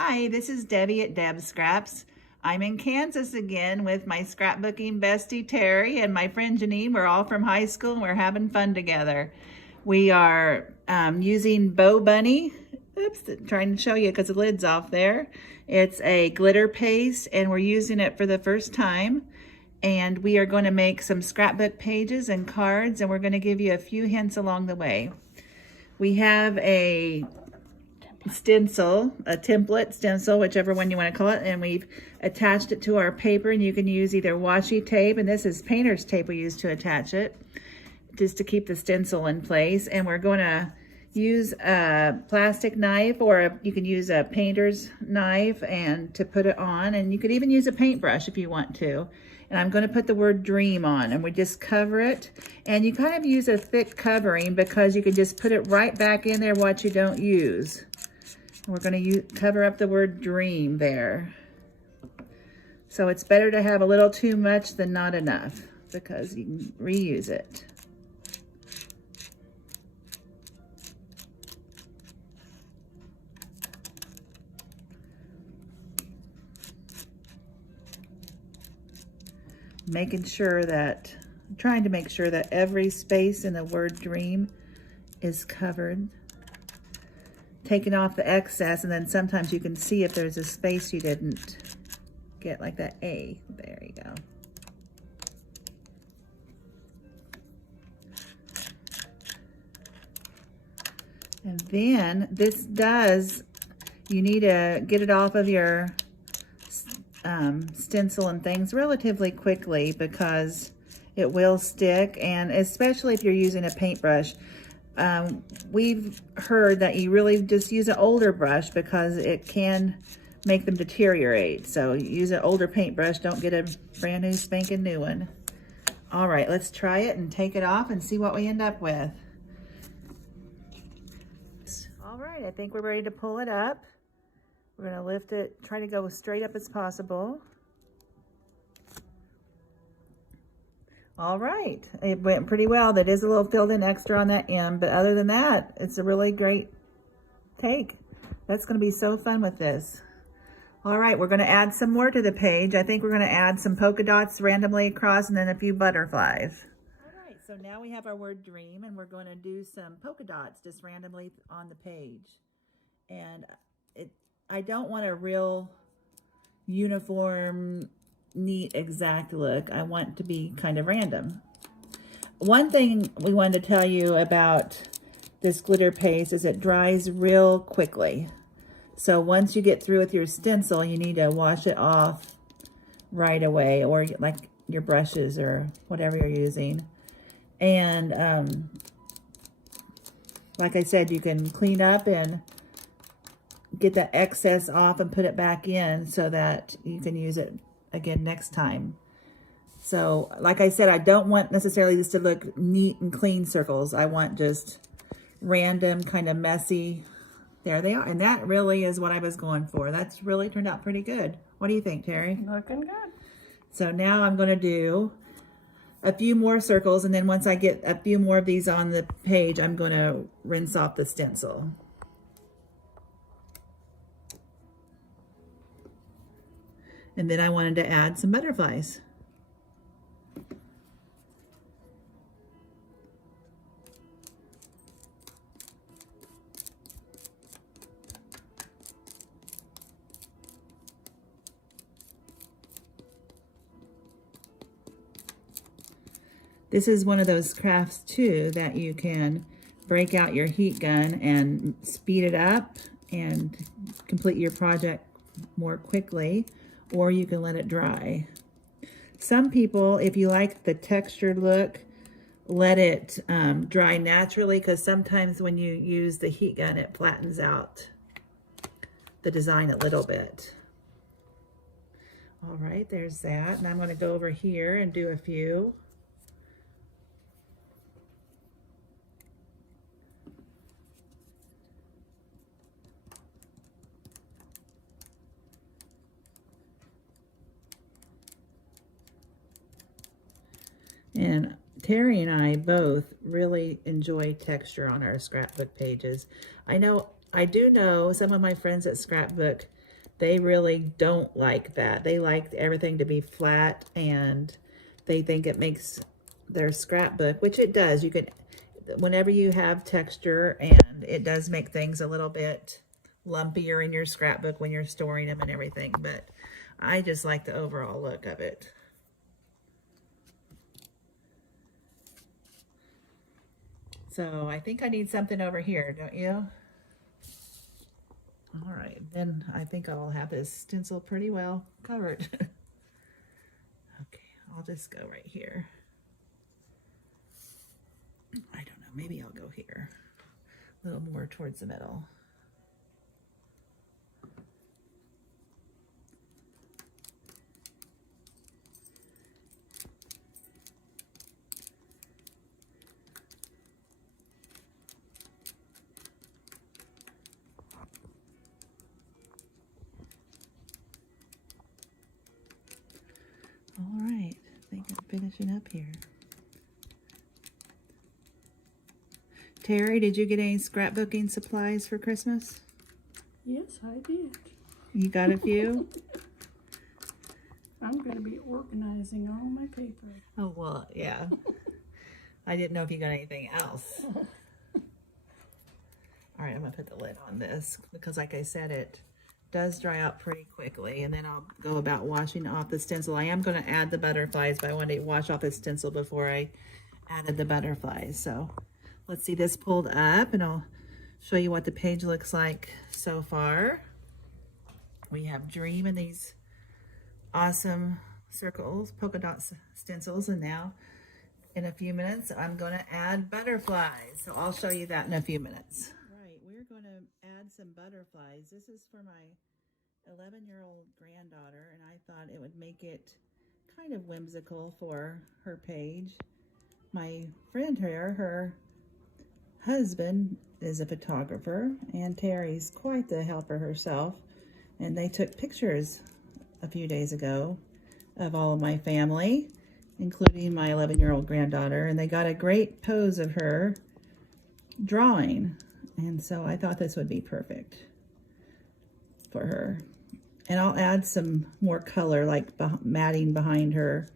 Hi, this is Debbie at Debs Scraps. I'm in Kansas again with my scrapbooking bestie Terry and my friend Janine. We're all from high school and we're having fun together. We are using Bow Bunny. Oops, trying to show you because the lid's off there. It's a glitter paste and we're using it for the first time. And we are going to make some scrapbook pages and cards, and we're going to give you a few hints along the way. We have a stencil, a template stencil, whichever one you want to call it, and we've attached it to our paper, and you can use either washi tape, and this is painter's tape we use to attach it, just to keep the stencil in place. And we're going to use a plastic knife, or you can use a painter's knife and to put it on, and you could even use a paintbrush if you want to. And I'm going to put the word dream on, and we just cover it, and you kind of use a thick covering because you can just put it right back in there what you don't use. We're going to cover up the word dream there. So it's better to have a little too much than not enough because you can reuse it. Trying to make sure that every space in the word dream is covered. Taking off the excess, and then sometimes you can see if there's a space you didn't get, like that A. There you go. And then you need to get it off of your stencil and things relatively quickly because it will stick, and especially if you're using a paintbrush. We've heard that you really just use an older brush because it can make them deteriorate. So use an older paintbrush, don't get a brand new spanking new one. All right, let's try it and take it off and see what we end up with. All right, I think we're ready to pull it up. We're gonna lift it, try to go as straight up as possible. All right, it went pretty well. That is a little filled in extra on that end, but other than that, it's a really great take. That's gonna be so fun with this. All right, we're gonna add some more to the page. I think we're gonna add some polka dots randomly across and then a few butterflies. All right, so now we have our word dream, and we're gonna do some polka dots just randomly on the page. And I don't want a real uniform, neat, exact look. I want to be kind of random. One thing we wanted to tell you about this glitter paste is it dries real quickly. So once you get through with your stencil, you need to wash it off right away, or like your brushes or whatever you're using. And like I said, you can clean up and get the excess off and put it back in so that you can use it again next time. So like I said, I don't want necessarily this to look neat and clean circles. I want just random, kind of messy. There they are. And that really is what I was going for. That's really turned out pretty good. What do you think, Terry? Looking good. So now I'm going to do a few more circles, and then once I get a few more of these on the page, I'm going to rinse off the stencil. And then I wanted to add some butterflies. This is one of those crafts too that you can break out your heat gun and speed it up and complete your project more quickly, or you can let it dry. Some people, if you like the textured look, let it dry naturally, because sometimes when you use the heat gun, it flattens out the design a little bit. All right, there's that. And I'm going to go over here and do a few. And Terry and I both really enjoy texture on our scrapbook pages. I do know some of my friends at Scrapbook They really don't like that. They like everything to be flat, and they think it makes their scrapbook, which it does. You can, whenever you have texture, and it does make things a little bit lumpier in your scrapbook when you're storing them and everything, but I just like the overall look of it. So I think I need something over here, don't you? All right, then I think I'll have this stencil pretty well covered. Okay, I'll just go right here. I don't know, maybe I'll go here, a little more towards the middle. All right, I think I'm finishing up here. Terry, did you get any scrapbooking supplies for Christmas? Yes, I did. You got a few? I'm going to be organizing all my paper. Oh, well, yeah. I didn't know if you got anything else. All right, I'm gonna put the lid on this because, like I said, it does dry out pretty quickly, and then I'll go about washing off the stencil. I am gonna add the butterflies, but I wanted to wash off the stencil before I added the butterflies. So let's see this pulled up, and I'll show you what the page looks like so far. We have Dream in these awesome circles, polka dot stencils, and now in a few minutes I'm going to add butterflies. So I'll show you that in a few minutes. Right, we're going to add some butterflies. This is for my 11-year-old granddaughter, and I thought it would make it kind of whimsical for her page. My friend here, her husband is a photographer, and Terry's quite the helper herself, and they took pictures a few days ago of all of my family, including my 11-year-old granddaughter, and they got a great pose of her drawing, and so I thought this would be perfect for her. And I'll add some more color, like matting behind her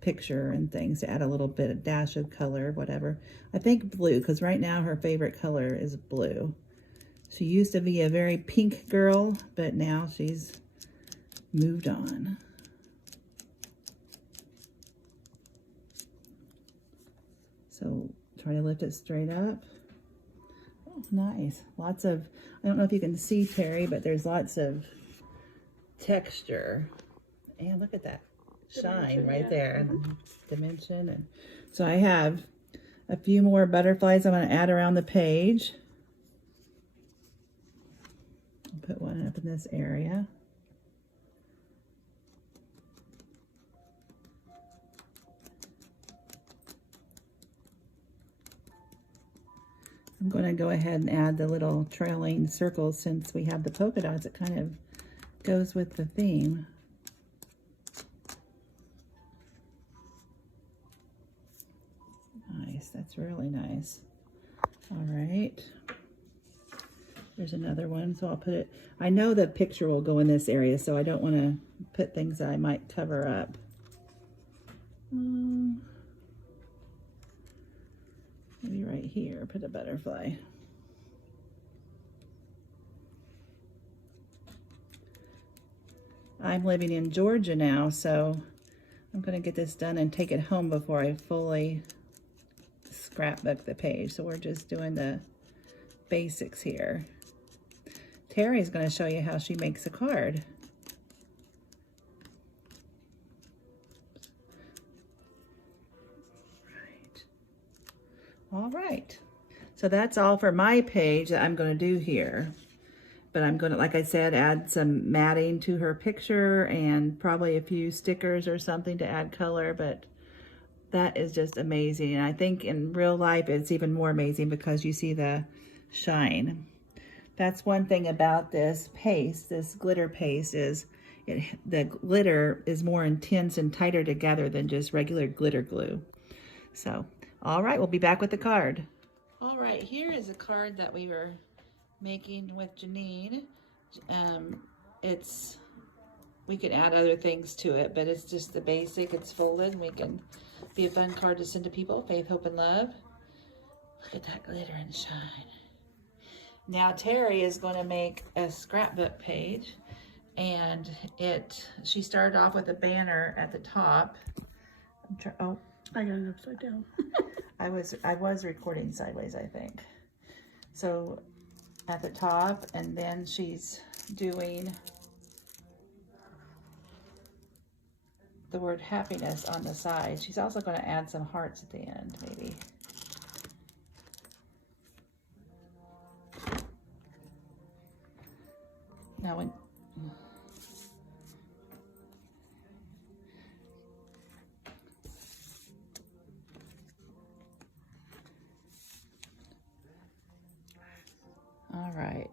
picture and things, to add a little bit of dash of color, whatever. I think blue, because right now her favorite color is blue. She used to be a very pink girl, but now she's moved on. So try to lift it straight up. Oh, nice. Lots of, I don't know if you can see, Terry, but there's lots of texture. And look at that shine right there, and dimension. And so I have a few more butterflies I'm going to add around the page. I'll put one up in this area. I'm going to go ahead and add the little trailing circles since we have the polka dots. It kind of goes with the theme. Nice, that's really nice. All right. There's another one, so I'll put it, I know the picture will go in this area, so I don't want to put things that I might cover up. Maybe right here, put a butterfly. I'm living in Georgia now, so I'm going to get this done and take it home before I fully scrapbook the page. So we're just doing the basics here. Terry's going to show you how she makes a card. All right, so that's all for my page that I'm going to do here. But I'm going to, like I said, add some matting to her picture and probably a few stickers or something to add color. But that is just amazing. And I think in real life it's even more amazing because you see the shine. That's one thing about this paste, this glitter paste, is the glitter is more intense and tighter together than just regular glitter glue. So, all right, we'll be back with the card. All right, here is a card that we were making with Janine. We can add other things to it, but it's just the basic. It's folded, and we can be a fun card to send to people. Faith, hope, and love. Look at that glitter and shine. Now Terry is going to make a scrapbook page, and she started off with a banner at the top. Oh, I got it upside down. I was recording sideways, I think. So at the top, and then she's doing the word happiness on the side. She's also going to add some hearts at the end, maybe. Now when all right,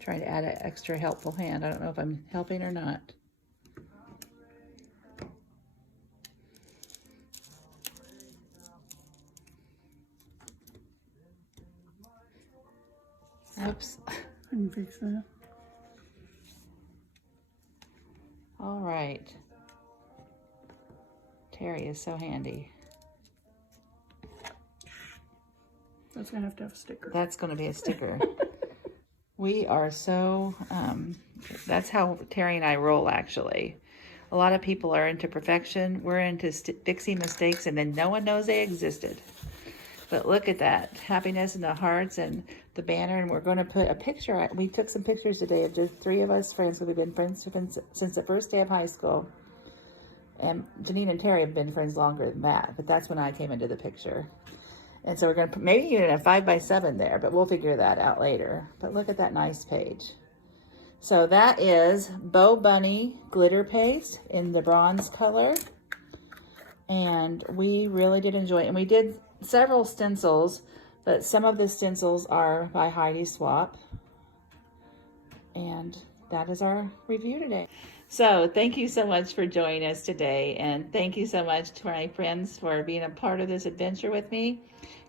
try to add an extra helpful hand. I don't know if I'm helping or not. Oops. I can fix that. All right. Terry is so handy. That's gonna have to have a sticker. That's going to be a sticker. We are so, that's how Terry and I roll, actually. A lot of people are into perfection. We're into fixing mistakes, and then no one knows they existed. But look at that, happiness and the hearts and the banner, and we're going to put a picture. We took some pictures today of just 3 of us friends. We've been friends since the first day of high school. And Janine and Terry have been friends longer than that, but that's when I came into the picture. And so we're going to put maybe even a 5x7 there, but we'll figure that out later. But look at that nice page. So that is Bow Bunny glitter paste in the bronze color. And we really did enjoy it. And we did several stencils, but some of the stencils are by Heidi Swap. And that is our review today. So thank you so much for joining us today. And thank you so much to my friends for being a part of this adventure with me.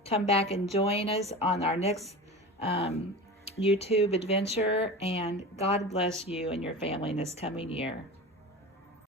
Come back and join us on our next YouTube adventure. And God bless you and your family in this coming year.